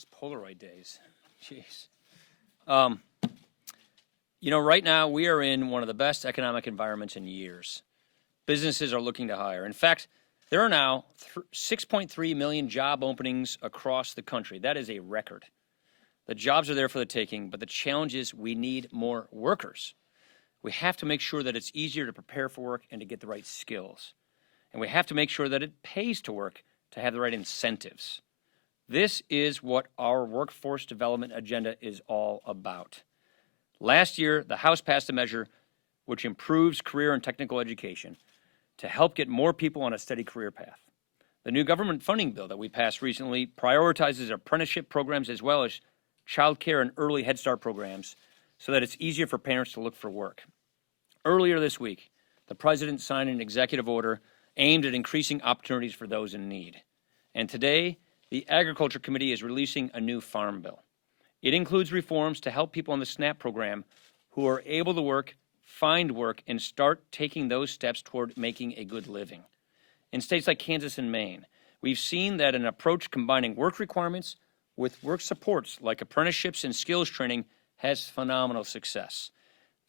glasses, Polaroid days. Jeez. Right now we are in one of the best economic environments in years. Businesses are looking to hire. In fact, there are now 6.3 million job openings across the country. That is a record. The jobs are there for the taking, but the challenge is we need more workers. We have to make sure that it's easier to prepare for work and to get the right skills. And we have to make sure that it pays to work, to have the right incentives. This is what our workforce development agenda is all about. Last year, the House passed a measure which improves career and technical education to help get more people on a steady career path. The new government funding bill that we passed recently prioritizes apprenticeship programs as well as child care and early Head Start programs so that it's easier for parents to look for work. Earlier this week, the President signed an executive order aimed at increasing opportunities for those in need. And today, the Agriculture Committee is releasing a new farm bill. It includes reforms to help people on the SNAP program who are able to work, find work, and start taking those steps toward making a good living. In states like Kansas and Maine, we've seen that an approach combining work requirements with work supports like apprenticeships and skills training has phenomenal success.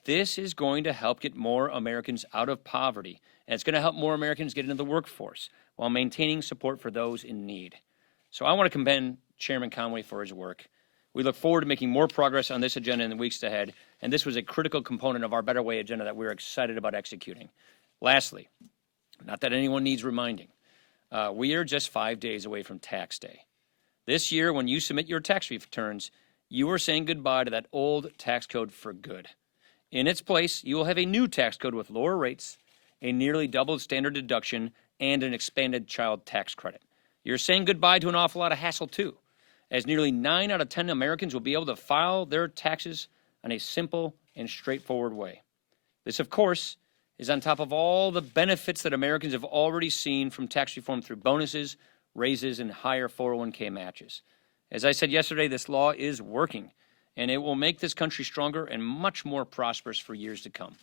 This is going to help get more Americans out of poverty, and it's going to help more Americans get into the workforce while maintaining support for those in need. So I want to commend Chairman Conway for his work. We look forward to making more progress on this agenda in the weeks ahead, and this was a critical component of our Better Way agenda that we're excited about executing. Lastly, not that anyone needs reminding, we are just 5 days away from tax day. This year, when you submit your tax returns, you are saying goodbye to that old tax code for good. In its place, you will have a new tax code with lower rates, a nearly doubled standard deduction, and an expanded child tax credit. You're saying goodbye to an awful lot of hassle, too, as nearly 9 out of 10 Americans will be able to file their taxes in a simple and straightforward way. This, of course, is on top of all the benefits that Americans have already seen from tax reform through bonuses, raises, and higher 401k matches. As I said yesterday, this law is working, and it will make this country stronger and much more prosperous for years to come.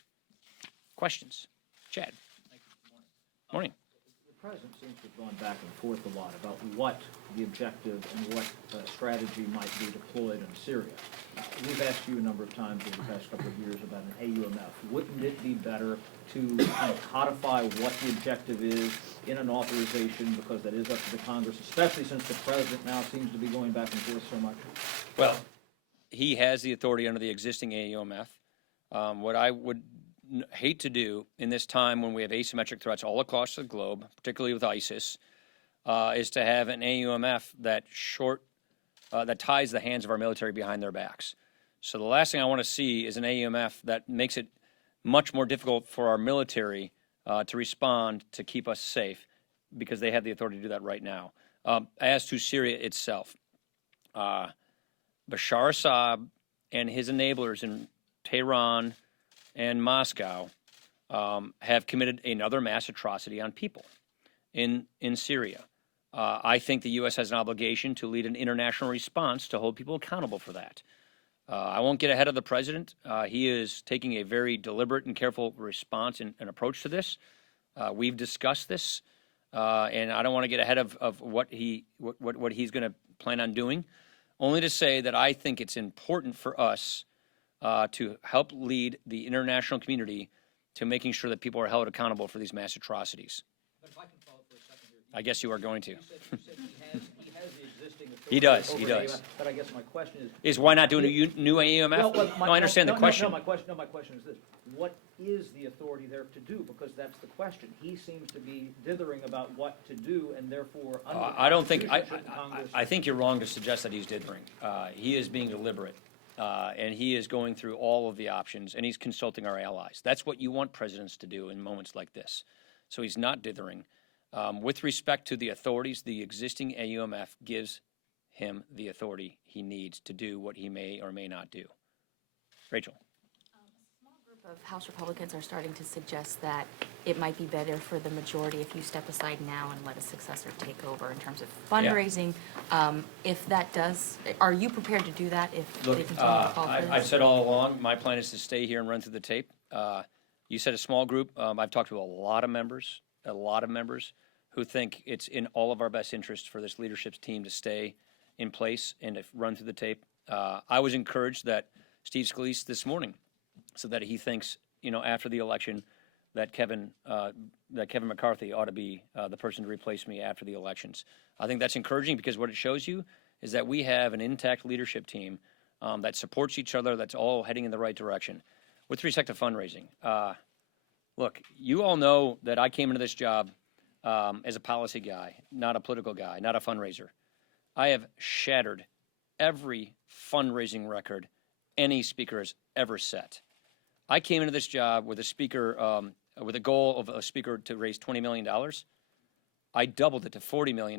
Questions? Chad. Morning. The President seems to have gone back and forth a lot about what the objective and what strategy might be deployed in Syria. We've asked you a number of times over the past couple of years about an AUMF. Wouldn't it be better to kind of codify what the objective is in an authorization, because that is up to the Congress, especially since the President now seems to be going back and forth so much? Well, he has the authority under the existing AUMF. What I would hate to do in this time when we have asymmetric threats all across the globe, particularly with ISIS, is to have an AUMF that ties the hands of our military behind their backs. So the last thing I want to see is an AUMF that makes it much more difficult for our military to respond to keep us safe, because they have the authority to do that right now. As to Syria itself, Bashar Assad and his enablers in Tehran and Moscow have committed another mass atrocity on people in Syria. I think the U.S. has an obligation to lead an international response to hold people accountable for that. I won't get ahead of the President. He is taking a very deliberate and careful response and approach to this. We've discussed this, and I don't want to get ahead of what he's going to plan on doing, only to say that I think it's important for us to help lead the international community to making sure that people are held accountable for these mass atrocities. But if I can follow for a second here. I guess you are going to. You said he has the existing authority. He does. AUMF, but I guess my question is why not do a new AUMF? Well, I understand the question. My question is this. What is the authority there to do? Because that's the question. He seems to be dithering about what to do, and therefore I don't think I think you're wrong to suggest that he's dithering. He is being deliberate. And he is going through all of the options, and he's consulting our allies. That's what you want presidents to do in moments like this. So he's not dithering. With respect to the authorities, the existing AUMF gives him the authority he needs to do what he may or may not do. Rachel. A small group of House Republicans are starting to suggest that it might be better for the majority if you step aside now and let a successor take over in terms of fundraising. Yeah. If that does, are you prepared to do that if they continue to call for this? I've said all along, my plan is to stay here and run through the tape. You said a small group. I've talked to a lot of members who think it's in all of our best interest for this leadership team to stay in place and to run through the tape. I was encouraged that Steve Scalise this morning said that he thinks, after the election, that Kevin McCarthy ought to be the person to replace me after the elections. I think that's encouraging because what it shows you is that we have an intact leadership team that supports each other, that's all heading in the right direction. With respect to fundraising, look, you all know that I came into this job as a policy guy, not a political guy, not a fundraiser. I have shattered every fundraising record any speaker has ever set. I came into this job with with a goal of a speaker to raise $20 million. I doubled it to $40 million.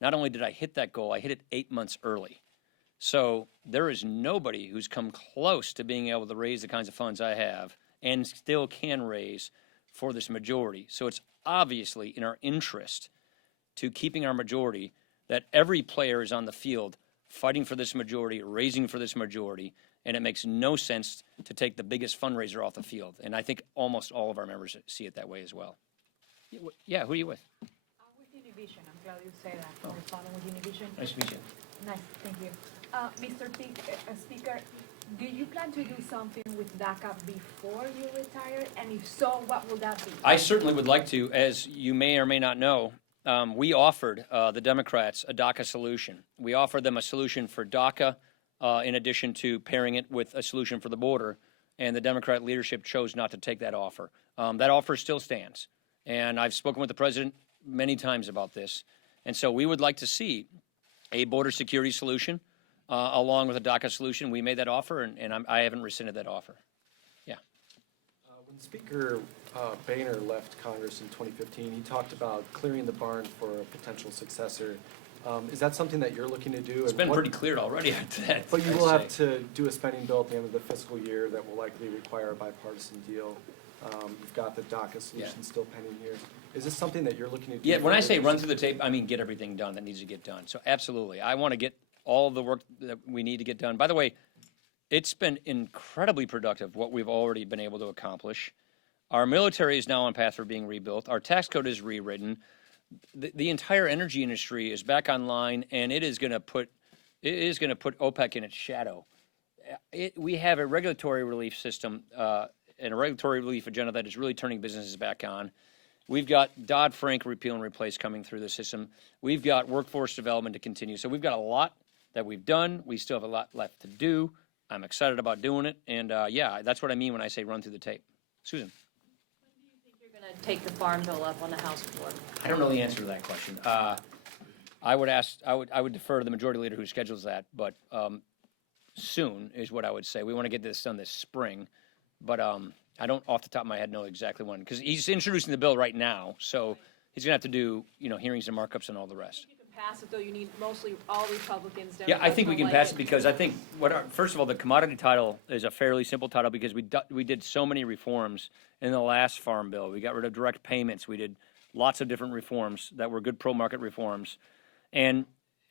Not only did I hit that goal, I hit it 8 months early. So there is nobody who's come close to being able to raise the kinds of funds I have and still can raise for this majority. So it's obviously in our interest to keeping our majority that every player is on the field fighting for this majority, raising for this majority, and it makes no sense to take the biggest fundraiser off the field. And I think almost all of our members see it that way as well. Yeah, who are you with? With Univision. I'm glad you say that. Correspondent with Univision. Nice to meet you. Nice, thank you. Mr. Speaker, do you plan to do something with DACA before you retire? And if so, what will that be? I certainly would like to. As you may or may not know, we offered the Democrats a DACA solution. We offered them a solution for DACA in addition to pairing it with a solution for the border, and the Democrat leadership chose not to take that offer. That offer still stands, and I've spoken with the president many times about this, and so we would like to see a border security solution along with a DACA solution. We made that offer, and I haven't rescinded that offer. Yeah. When Speaker Boehner left Congress in 2015, he talked about clearing the barn for a potential successor. Is that something that you're looking to do? It's been pretty clear already. But you will have to do a spending bill at the end of the fiscal year that will likely require a bipartisan deal. You've got the DACA solution still pending here. Is this something that you're looking to do? Yeah, when I say run through the tape, I mean get everything done that needs to get done. So absolutely. I want to get all the work that we need to get done. By the way, it's been incredibly productive what we've already been able to accomplish. Our military is now on path for being rebuilt. Our tax code is rewritten. The entire energy industry is back online, and it is going to put OPEC in its shadow. We have a regulatory relief system and a regulatory relief agenda that is really turning businesses back on. We've got Dodd-Frank repeal and replace coming through the system. We've got workforce development to continue. So we've got a lot that we've done. We still have a lot left to do. I'm excited about doing it. And yeah, that's what I mean when I say run through the tape. Susan. When do you think you're going to take the farm bill up on the House floor? I don't know the answer to that question. I would defer to the majority leader who schedules that, but soon is what I would say. We want to get this done this spring, but I don't off the top of my head know exactly when, because he's introducing the bill right now, so he's gonna have to do hearings and markups and all the rest. You can pass it, though. You need mostly all Republicans. Yeah, I think we can Democrats pass don't it because I think first of all, the commodity title is a fairly simple title because we did so many reforms in the last farm bill. We got rid of direct payments. We did lots of different reforms that were good pro-market reforms. And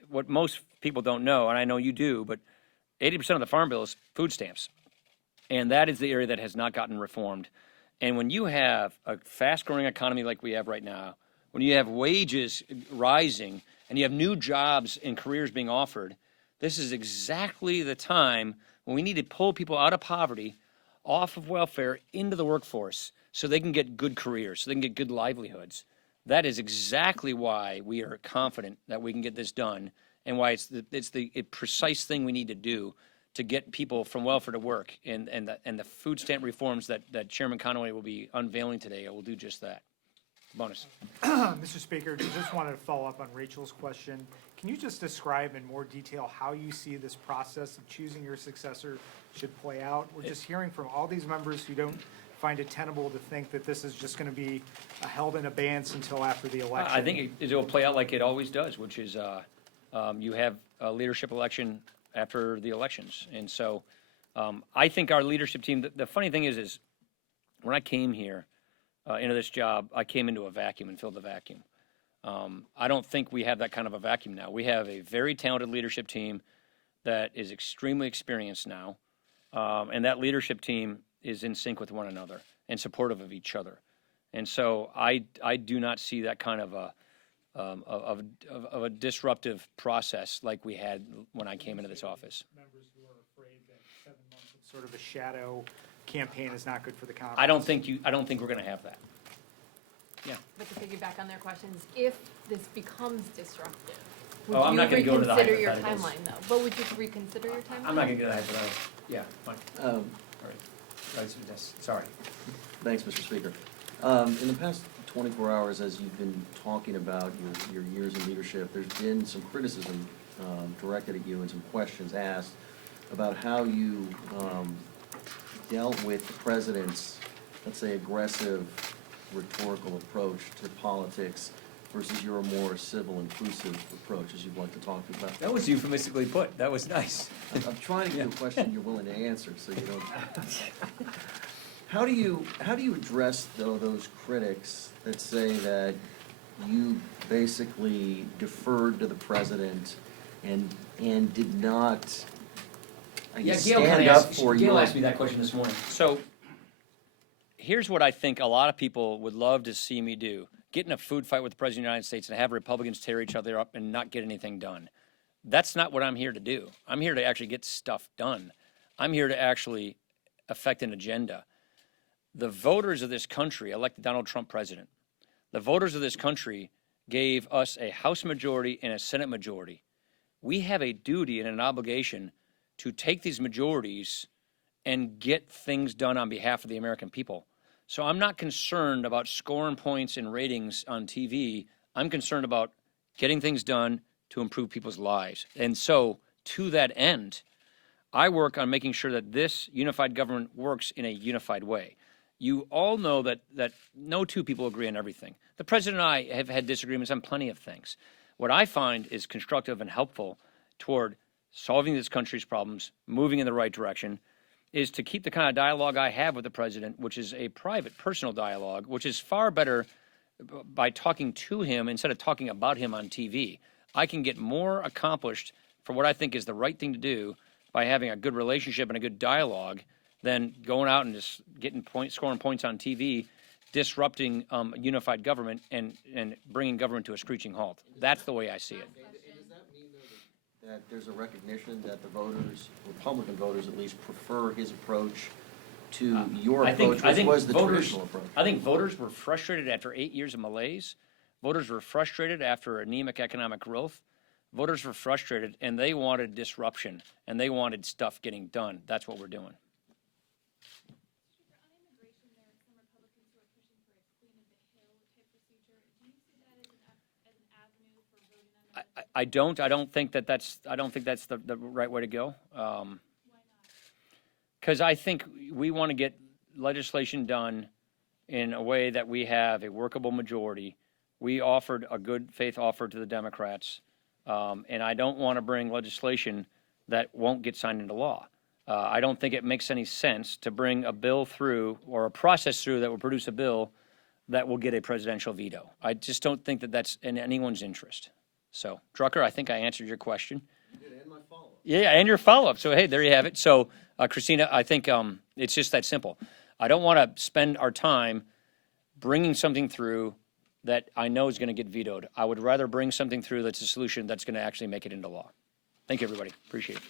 what most people don't know, and I know you do, but 80% of the farm bill is food stamps. And that is the area that has not gotten reformed. And when you have a fast-growing economy like we have right now, when you have wages rising, and you have new jobs and careers being offered, this is exactly the time when we need to pull people out of poverty, off of welfare, into the workforce so they can get good careers, so they can get good livelihoods. That is exactly why we are confident that we can get this done and why it's the precise thing we need to do to get people from welfare to work. And the food stamp reforms that Chairman Conaway will be unveiling today will do just that. Bonus. Mr. Speaker, just wanted to follow up on Rachel's question. Can you just describe in more detail how you see this process of choosing your successor should play out? We're just hearing from all these members who don't find it tenable to think that this is just going to be held in abeyance until after the election. I think it will play out like it always does, which is you have a leadership election after the elections. And so I think our leadership team, the funny thing is when I came here into this job, I came into a vacuum and filled the vacuum. I don't think we have that kind of a vacuum now. We have a very talented leadership team that is extremely experienced now, and that leadership team is in sync with one another and supportive of each other. And so I do not see that kind of of a disruptive process like we had when I came into this office. Members who are afraid that 7 months of sort of a shadow campaign is not good for the conference. I don't think we're going to have that. Yeah. But to piggyback on their questions, if this becomes disruptive, Oh, I'm would not you gonna go to the reconsider your hypotheticals. timeline though? But would you reconsider your timeline? I'm not going to get that, but yeah, fine. Um, All right. Yes, sorry. Thanks, Mr. Speaker. In the past 24 hours, as you've been talking about your years in leadership, there's been some criticism directed at you and some questions asked about how you dealt with the president's, let's say, aggressive rhetorical approach to politics versus your more civil, inclusive approach, as you'd like to talk about. That was euphemistically put. That was nice. I'm trying to get a question you're willing to answer, so you don't. How do you address, though, those critics that say that you basically deferred to the president and did not, I guess, stand up for Gail your? asked me that question this morning. So here's what I think a lot of people would love to see me do. Get in a food fight with the President of the United States and have Republicans tear each other up and not get anything done. That's not what I'm here to do. I'm here to actually get stuff done. I'm here to actually affect an agenda. The voters of this country elected Donald Trump president. The voters of this country gave us a House majority and a Senate majority. We have a duty and an obligation to take these majorities and get things done on behalf of the American people. So I'm not concerned about scoring points and ratings on TV. I'm concerned about getting things done to improve people's lives. And so, to that end, I work on making sure that this unified government works in a unified way. You all know that no two people agree on everything. The president and I have had disagreements on plenty of things. What I find is constructive and helpful toward solving this country's problems, moving in the right direction, is to keep the kind of dialogue I have with the president, which is a private, personal dialogue, which is far better by talking to him instead of talking about him on TV. I can get more accomplished for what I think is the right thing to do by having a good relationship and a good dialogue than going out and just scoring points on TV, disrupting unified government and bringing government to a screeching halt. That's the way I see it. Does that mean, though, that there's a recognition that the voters, Republican voters at least, prefer his approach to your approach, which was the traditional approach? I think voters were frustrated after 8 years of malaise. Voters were frustrated after anemic economic growth. Voters were frustrated, and they wanted disruption, and they wanted stuff getting done. That's what we're doing. I don't think that's the right way to go. Because I think we want to get legislation done in a way that we have a workable majority. We offered a good faith offer to the Democrats, and I don't want to bring legislation that won't get signed into law. I don't think it makes any sense to bring a bill through or a process through that will produce a bill that will get a presidential veto. I just don't think that that's in anyone's interest. So, Drucker, I think I answered your question. You did, and my follow-up. Yeah, and your follow-up. So, hey, there you have it. So, Christina, I think it's just that simple. I don't want to spend our time bringing something through that I know is going to get vetoed. I would rather bring something through that's a solution that's going to actually make it into law. Thank you, everybody. Appreciate it.